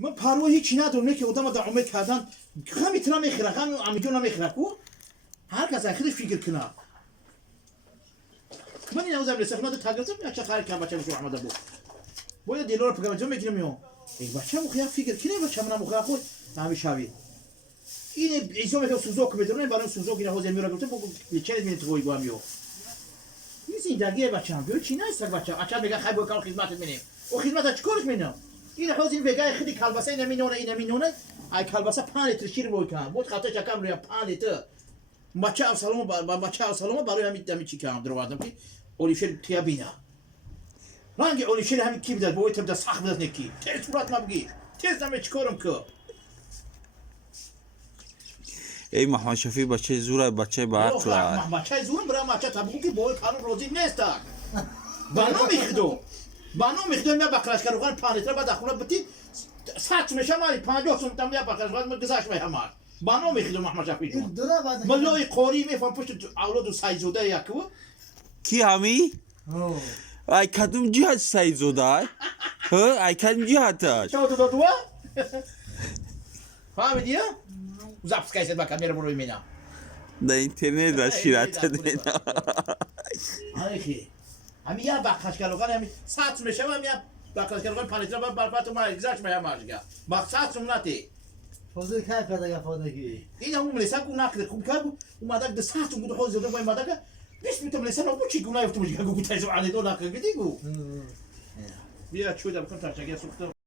من پروا هیچی ندارم که آدم در عمر کردن هم میتونه میخره هم امیجون میخره کو هر کس خودش فکر کنه من این اوزم رسه خدمت تاگرتم یا چه خیر کنم بچه‌م شو احمد ابو باید دیلار پگم جمع میگیرم میو ای بچه‌م خو فکر کنه بچه‌م من مخ خود همیشاوی این ایزو میگه سوزوک بدونه برای سوزوک اینا حوزه میره گفته بگو 40 میلیون توی با میو این زندگی بچه‌م گفت چی نیست بچه‌م اچا میگه خیلی کار خدمت می‌نیم او خدمت چیکارش می‌نم این حوزه این بگای خیلی کلبسه نمی‌نونه این نمی‌نونه ای کلبسه 5 لیتر شیر می‌کنه بود خاطر چکم روی 5 لیتر بچه سالم بچه سالم برای همین چی کردم در آوردم که اولیشل تیا بینا رنگ اولیشل همین کی بداد باید تبدیل سخت بداد نکی تیز صورت ما بگی تیز نمی چیکارم که ای محمد شفیع بچه زوره بچه باعث بچه زورم برای بچه تبگو که باید کارم روزی نیست بانو میخدو من بکرش کردم پانیتر بعد خونه بتی ساعت میشه مالی 50 سنت میاد بکرش بعد گذاشت میامد بانو میخدم محمد شفیع جون ملای قاری میفهم پشت اولاد و سایزوده یکو کی همی؟ ای کدوم جهت سایزوده ها ای کدوم جهتش چه تو فهمیدی زبط کیسه با کامera بروی مینا در اینترنت رشیرت دینا آخی همین یا بخش کلوگان همین ساعت میشه همین یا بخش کلوگان پانیترا با برفت و ما گذاشت میام ماشگا بخشات سمناتی فوزی کار پیدا یا فودگی این هم ملیسا کو نکرد کوم کارو اومد ده ساعت بود حوزه ده باید مداگه بیش میتونم ملیسا رو چی گونای افتم میگه گو تایزو علی دو نکرد دیگو بیا چودا بکن تا چگه سوخت